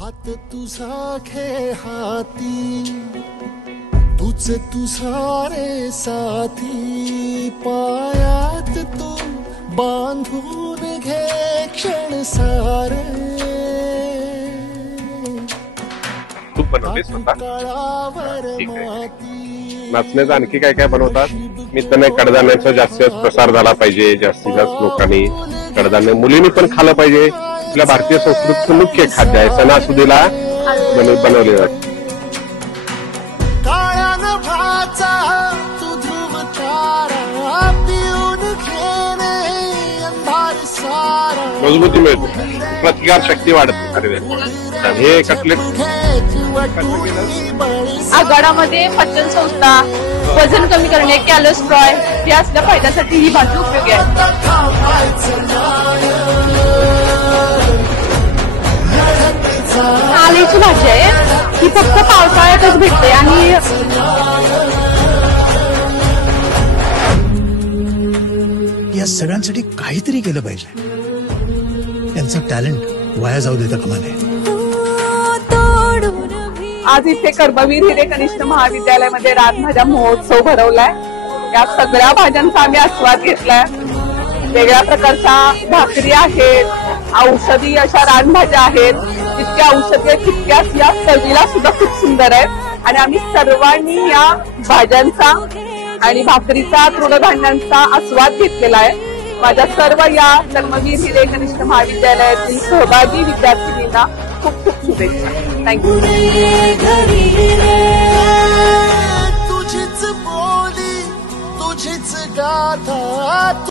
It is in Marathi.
हात तुझा खे हाती तुझे तुझारे साथी पायात तू बांधून घे क्षण सारे तू बनवलीस स्वतः? ठीक आहे. नाचण्याचं आणखी काय काय बनवतात? मी त्यांना कडधान्याचा जास्तीत जास्त प्रसार झाला पाहिजे, जास्तीत जास्त लोकांनी कडधान्य मुलींनी पण खाल्लं पाहिजे. आपल्या भारतीय संस्कृतीचं मुख्य खाद्य आहे. सणासुदीला बनवले जाते. मजबूती मिळते, प्रतिकार शक्ती वाढते. हे कटलेट आघाडामध्ये पचन संस्था, वजन कमी करणे, कॅलोस्ट्रॉय या असल्या फायद्यासाठी ही भाजी उपयोगी आहे. आलेची भाजी आहे, ही फक्त पावसाळ्यातच भेटते आणि या सगळ्यांसाठी काहीतरी केलं पाहिजे. त्यांचं टॅलेंट वाया जाऊ देता कामा नये. आज इथे कर्मवीर हिरे कनिष्ठ महाविद्यालयामध्ये रानभाज्या महोत्सव भरवलाय. या सगळ्या भाज्यांचा आम्ही आस्वाद घेतलाय. वेगळ्या प्रकारच्या भाकरी आहेत, औषधी अशा रानभाज्या आहेत. जितक्या औषधी आहेत तितक्याच या चवीला सुद्धा खूप सुंदर आहेत. आणि आम्ही सर्वांनी या भाज्यांचा आणि भाकरीचा, तृणधान्यांचा आस्वाद घेतलेला आहे. माझ्या सर्व या कर्मवीर हिरे कनिष्ठ महाविद्यालयातील सहभागी विद्यार्थिनींना खूप खूप शुभेच्छा. थँक्यू. तुझीच बोली तुझीच गाथा